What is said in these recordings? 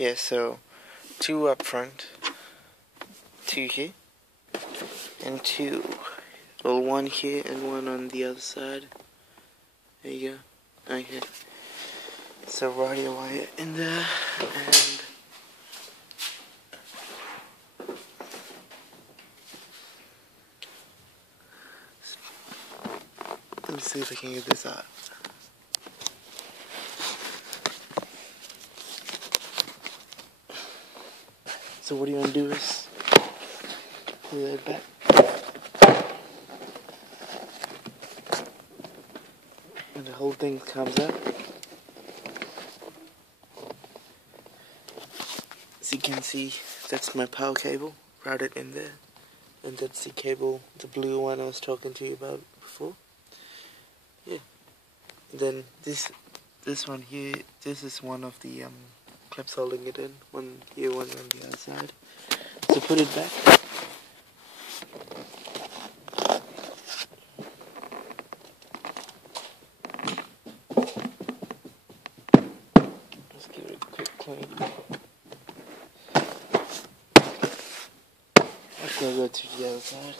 Yeah, so 2 up front, 2 here, and 2. Well, 1 here and 1 on the other side. There you go. Okay. So radio wire in there, and let me see if I can get this out. So what you want to do is pull it back. And the whole thing comes up. As you can see, that's my power cable routed in there. And that's the cable, the blue one I was talking to you about before. Yeah. And then this one here, this is one of the clips holding it in. One here, one on the other side. So put it back. Let's give it a quick clean. Let's go to the other side.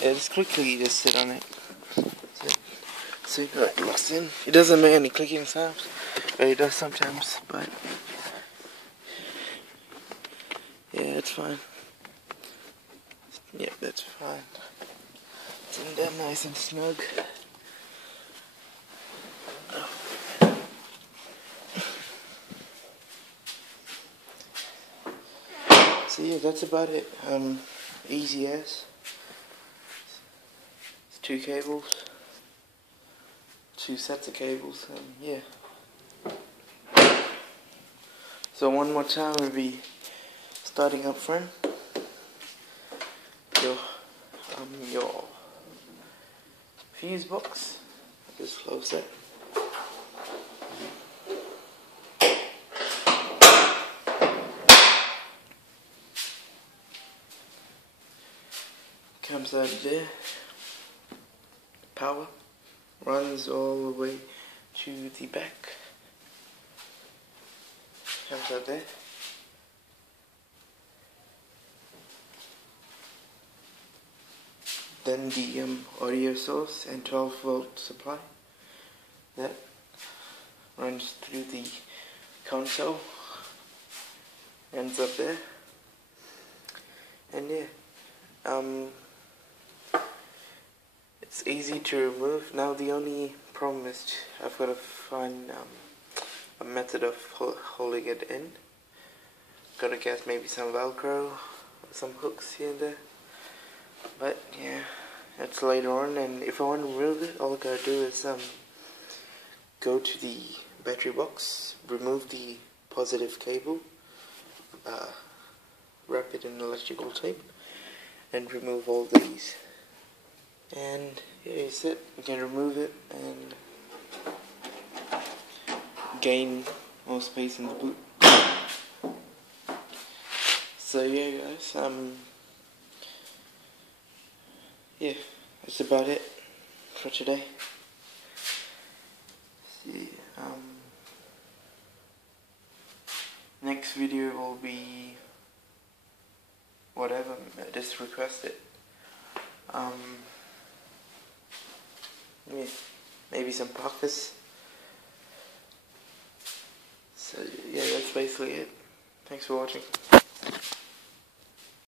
Yeah, just quickly just sit on it. See how it locks in. It doesn't make any clicking sounds, but it does sometimes. But yeah, it's fine. Yeah, that's fine. It's in there nice and snug. So yeah, that's about it. Easy as. 2 cables, 2 sets of cables, and yeah. So one more time, we'll be starting up front. Your fuse box. Just close that. Comes out there. Power runs all the way to the back. Comes out there. Then the audio source and 12-volt supply. That runs through the console. Ends up there. And yeah. It's easy to remove. Now the only problem is I've got to find a method of holding it in. Gotta guess maybe some Velcro, or some hooks here and there. But yeah, that's later on. And if I want to remove it, all I gotta do is go to the battery box, remove the positive cable, wrap it in electrical tape, and remove all these. And here is it. You can remove it and gain more space in the boot. So yeah, guys. Yeah, that's about it for today. See, next video will be whatever. Just request it. Yeah, maybe some pockets. So yeah, that's basically it. Thanks for watching.